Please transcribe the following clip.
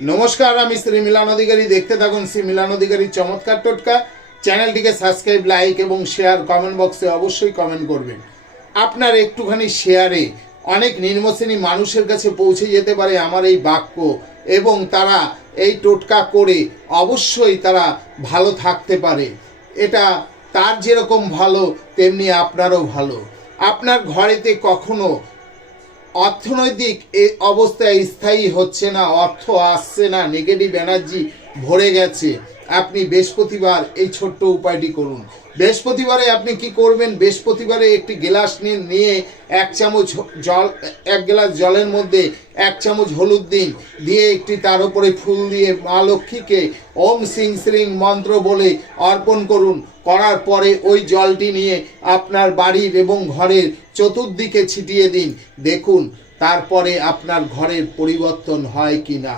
নমস্কার, আমি শ্রী মিলন অধিকারী। দেখতে থাকুন শ্রী মিলন অধিকারী চমৎকার টোটকা। চ্যানেলটিকে সাবস্ক্রাইব, লাইক এবং শেয়ার, কমেন্ট বক্সে অবশ্যই কমেন্ট করবেন। আপনার একটুখানি শেয়ারে অনেক নিম্নশ্রেণী মানুষের কাছে পৌঁছে যেতে পারে আমার এই বাক্য, এবং তারা এই টোটকা করে অবশ্যই তারা ভালো থাকতে পারে। এটা তার যেরকম ভালো তেমনি আপনারও ভালো। আপনার ঘরেতে কখনো অর্থনৈতিক এই অবস্থায় স্থায়ী হচ্ছে না, অর্থ আসছে না, নেগেটিভ এনার্জি ভরে গেছে, আপনি বৃহস্পতিবার এই ছোট্ট উপায়টি করুন। বৃহস্পতিবারে আপনি কি করবেন? বৃহস্পতিবারে একটি গ্লাস নিয়ে 1 চামচ জল, 1 গ্লাস জলের মধ্যে 1 চামচ হলুদ দিন, দিয়ে একটি তার উপরে ফুল দিয়ে মা লক্ষ্মীকে ওম সিং শ্রিং মন্ত্র বলে অর্পণ করুন। করার পরে ওই জলটি নিয়ে আপনার বাড়ির এবং ঘরের চতুর্দিকে ছিটিয়ে দিন। দেখুন তারপরে আপনার ঘরের পরিবর্তন হয় কি না।